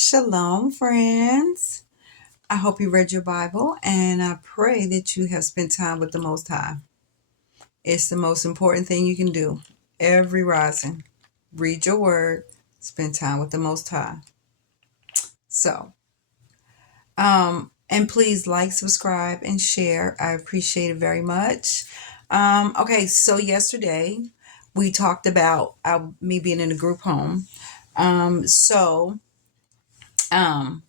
Shalom, friends. I hope you read your Bible and I pray that you have spent time with the Most High. It's the most important thing you can do. Every rising, read your word, spend time with the Most High. So, and please like, subscribe, and share. I appreciate it very much. Okay, so yesterday we talked about me being in a group home. So, um,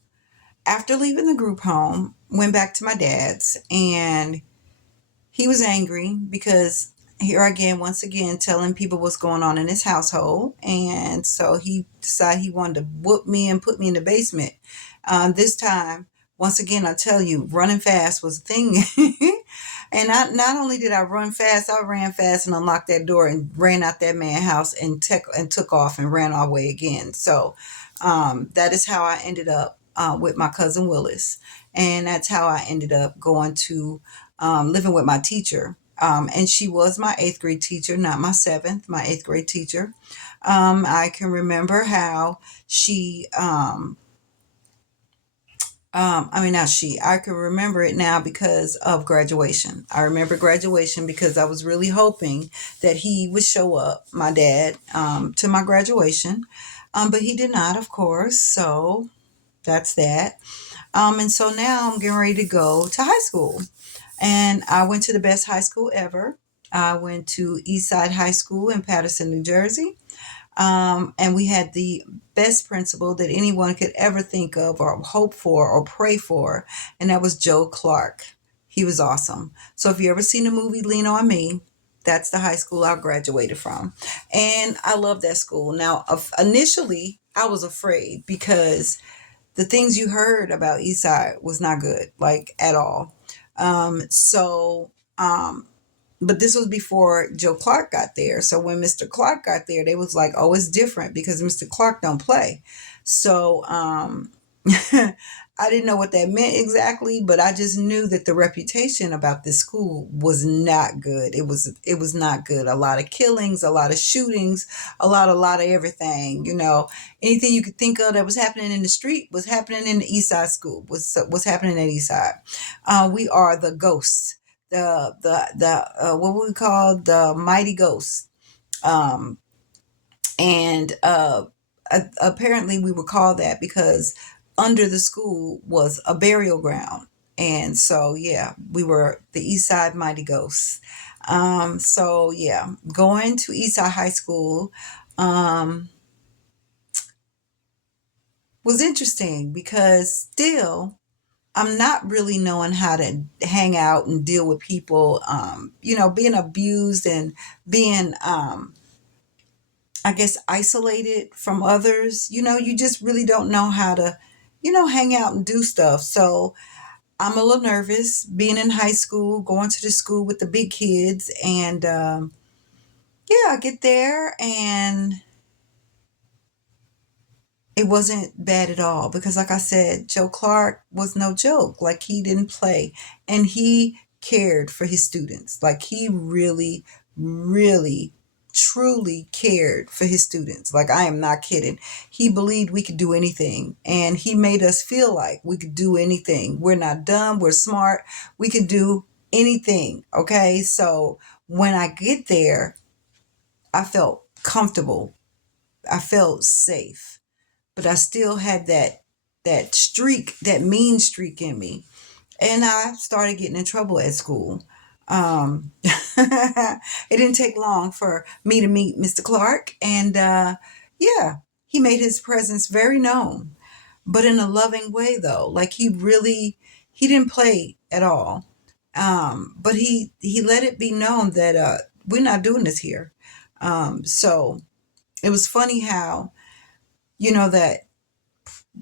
after leaving the group home, went back to my dad's, and he was angry because here again, once again, telling people what's going on in his household. And so he decided he wanted to whoop me and put me in the basement. This time, once again, I tell you, running fast was a thing. And not only did I run fast, I ran fast and unlocked that door and ran out that man's house and took off and ran our way again. So that is how I ended up with my cousin Willis. And that's how I ended up going to living with my teacher. And she was my eighth grade teacher, not my seventh, my eighth grade teacher. I can remember how she, not she, I can remember it now because of graduation. I remember graduation because I was really hoping that he would show up, my dad, to my graduation. But he did not, of course. So that's that. And so now I'm getting ready to go to high school. And I went to the best high school ever. I went to Eastside High School in Paterson, New Jersey. And we had the best principal that anyone could ever think of or hope for or pray for. And that was Joe Clark. He was awesome. So if you ever seen the movie Lean on Me, that's the high school I graduated from. And I love that school. Now, initially, I was afraid because the things you heard about Eastside was not good, like at all. So, but this was before Joe Clark got there. So when Mr. Clark got there, they was like, "Oh, it's different because Mr. Clark don't play." So I didn't know what that meant exactly, but I just knew that the reputation about this school was not good. It was not good. A lot of killings, a lot of shootings, a lot of everything. Anything you could think of that was happening in the street was happening in the East Side School. Was happening at East Side. We are the ghosts. The what we call the mighty ghosts. Um, and apparently we were called that because under the school was a burial ground. And so, yeah, we were the East Side Mighty Ghosts. So, yeah, going to Eastside High School um, was interesting because still I'm not really knowing how to hang out and deal with people, being abused and being I guess, isolated from others. You just really don't know how to, hang out and do stuff. So I'm a little nervous being in high school, going to the school with the big kids. And yeah, I get there and it wasn't bad at all because, like I said, Joe Clark was no joke. Like, he didn't play and he cared for his students. Like, he really, really, truly cared for his students. Like, I am not kidding. He believed we could do anything and he made us feel like we could do anything. We're not dumb, we're smart, we could do anything. Okay, so when I get there, I felt comfortable, I felt safe, but I still had that streak, that mean streak in me. And I started getting in trouble at school. It didn't take long for me to meet Mr. Clark, and yeah, he made his presence very known, but in a loving way though. Like, he didn't play at all. But he let it be known that we're not doing this here. So it was funny how that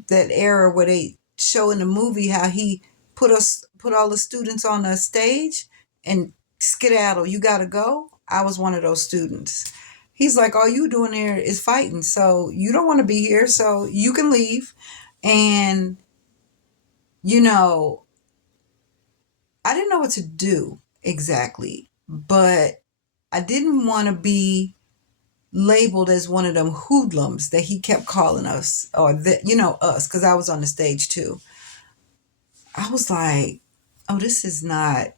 era where they show in the movie how he put all the students on a stage and skedaddle, you gotta go. I was one of those students. He's like, all you doing there is fighting, so you don't want to be here, so you can leave. And you know I didn't know what to do exactly, but I didn't want to be labeled as one of them hoodlums that he kept calling us, or that, us, because I was on the stage too. I was like, oh, this is not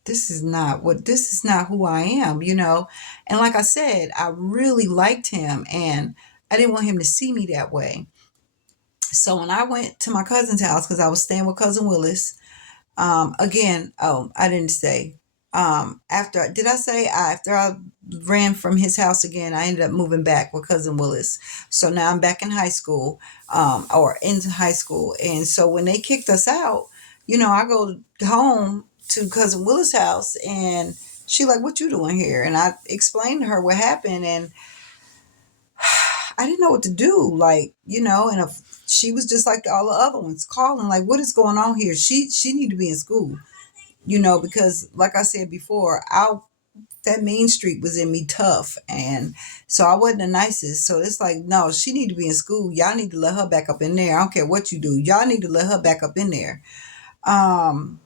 who I am, And like I said, I really liked him, and I didn't want him to see me that way. So when I went to my cousin's house, because I was staying with cousin Willis, again, oh, I didn't say. Did I say after I ran from his house again, I ended up moving back with cousin Willis. So now I'm back in high school, or into high school. And so when they kicked us out, I go home to cousin Willis' house, and she like, what you doing here? And I explained to her what happened, and I didn't know what to do. Like, and if she was just like all the other ones calling, like, what is going on here? She need to be in school, because like I said before, that mean streak was in me tough. And so I wasn't the nicest. So it's like, no, she need to be in school. Y'all need to let her back up in there. I don't care what you do. Y'all need to let her back up in there. Um,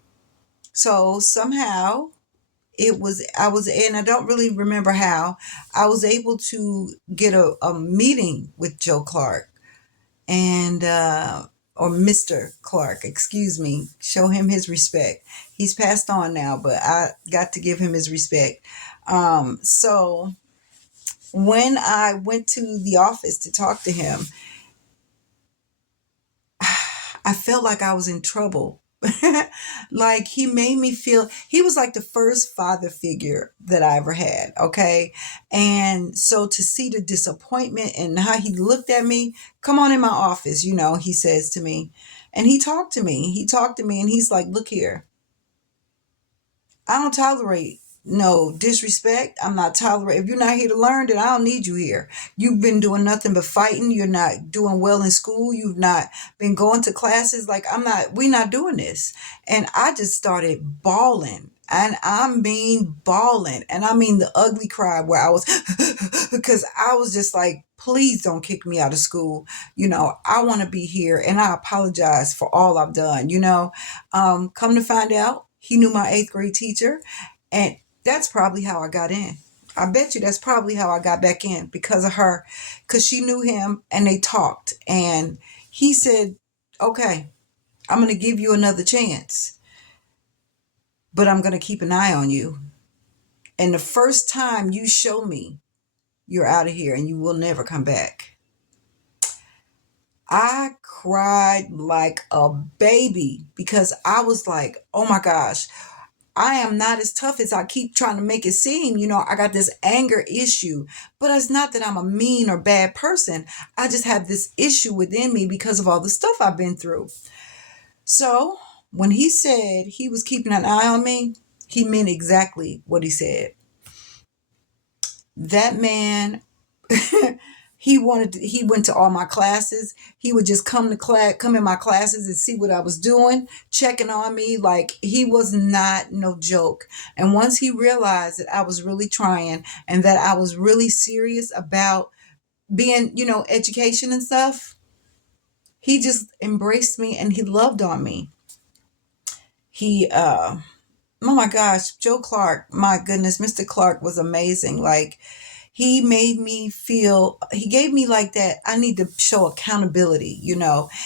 so somehow and I don't really remember how I was able to get a meeting with Joe Clark, and or Mr. Clark, excuse me, show him his respect. He's passed on now, but I got to give him his respect. So when I went to the office to talk to him, I felt like I was in trouble. Like, he made me feel, he was like the first father figure that I ever had. Okay. And so to see the disappointment and how he looked at me, come on in my office, he says to me, and he talked to me and he's like, look here, I don't tolerate no disrespect. I'm not tolerate. If you're not here to learn, then I don't need you here. You've been doing nothing but fighting. You're not doing well in school. You've not been going to classes. Like, we're not doing this. And I just started bawling. And I mean bawling. And I mean the ugly cry where I was, because I was just like, please don't kick me out of school. I want to be here, and I apologize for all I've done. Come to find out, he knew my eighth grade teacher, and that's probably how I got in. I bet you that's probably how I got back in, because of her, because she knew him and they talked. And he said, okay, I'm going to give you another chance, but I'm going to keep an eye on you. And the first time you show me, you're out of here and you will never come back. I cried like a baby, because I was like, oh my gosh, I am not as tough as I keep trying to make it seem. I got this anger issue, but it's not that I'm a mean or bad person. I just have this issue within me because of all the stuff I've been through. So when he said he was keeping an eye on me, he meant exactly what he said. That man, he went to all my classes. He would just come in my classes and see what I was doing, checking on me. Like, he was not no joke. And once he realized that I was really trying and that I was really serious about being, education and stuff, he just embraced me and he loved on me. He Oh my gosh, Joe Clark, my goodness, Mr. Clark was amazing. Like, he made me feel, he gave me like that, I need to show accountability.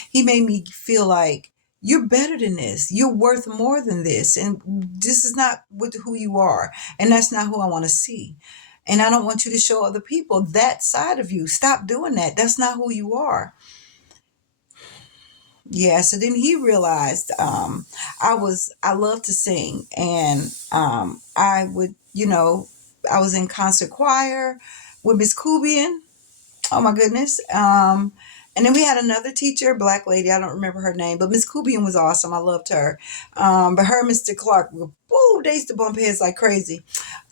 He made me feel like, you're better than this, you're worth more than this, and this is not who you are, and that's not who I want to see. And I don't want you to show other people that side of you. Stop doing that. That's not who you are. Yeah, so then he realized, I love to sing, and I would, I was in concert choir with Miss Kubian. Oh my goodness. And then we had another teacher, black lady, I don't remember her name, but Miss Kubian was awesome. I loved her. But her and Mr. Clark, woo, they used to bump heads like crazy.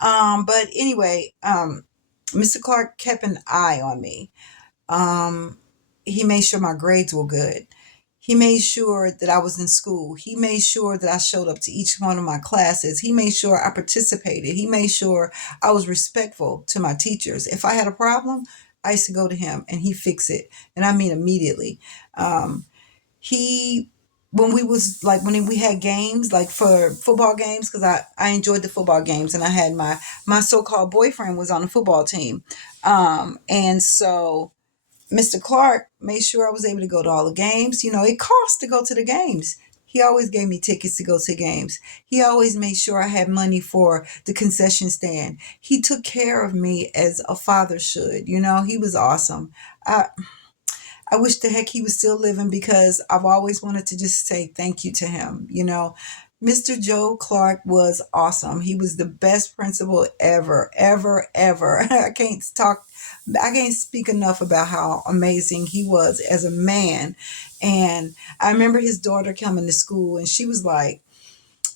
But anyway, Mr. Clark kept an eye on me. Um, he made sure my grades were good. He made sure that I was in school. He made sure that I showed up to each one of my classes. He made sure I participated. He made sure I was respectful to my teachers. If I had a problem, I used to go to him and he fixed it. And I mean immediately. He when we was like when we had games like for football games, because I enjoyed the football games, and I had my so-called boyfriend was on the football team, and so Mr. Clark made sure I was able to go to all the games. You know, it cost to go to the games. He always gave me tickets to go to games. He always made sure I had money for the concession stand. He took care of me as a father should. You know, he was awesome. I wish the heck he was still living, because I've always wanted to just say thank you to him. You know, Mr. Joe Clark was awesome. He was the best principal ever, ever, ever. I can't speak enough about how amazing he was as a man. And I remember his daughter coming to school, and she was like,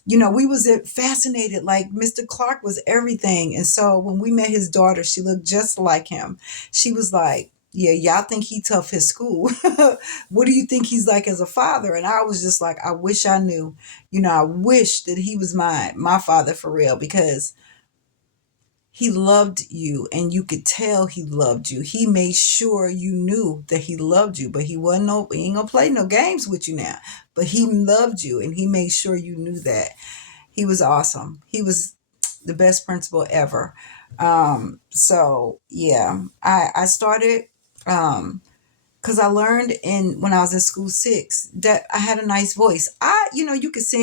you know, we was fascinated, like Mr. Clark was everything. And so when we met his daughter, she looked just like him. She was like, yeah, y'all think he tough at school. What do you think he's like as a father? And I was just like, I wish I knew. You know, I wish that he was my father for real, because he loved you, and you could tell he loved you. He made sure you knew that he loved you, but he ain't gonna play no games with you now. But he loved you, and he made sure you knew that. He was awesome. He was the best principal ever. So yeah, I started because I learned in when I was in school six that I had a nice voice. You know, you could sing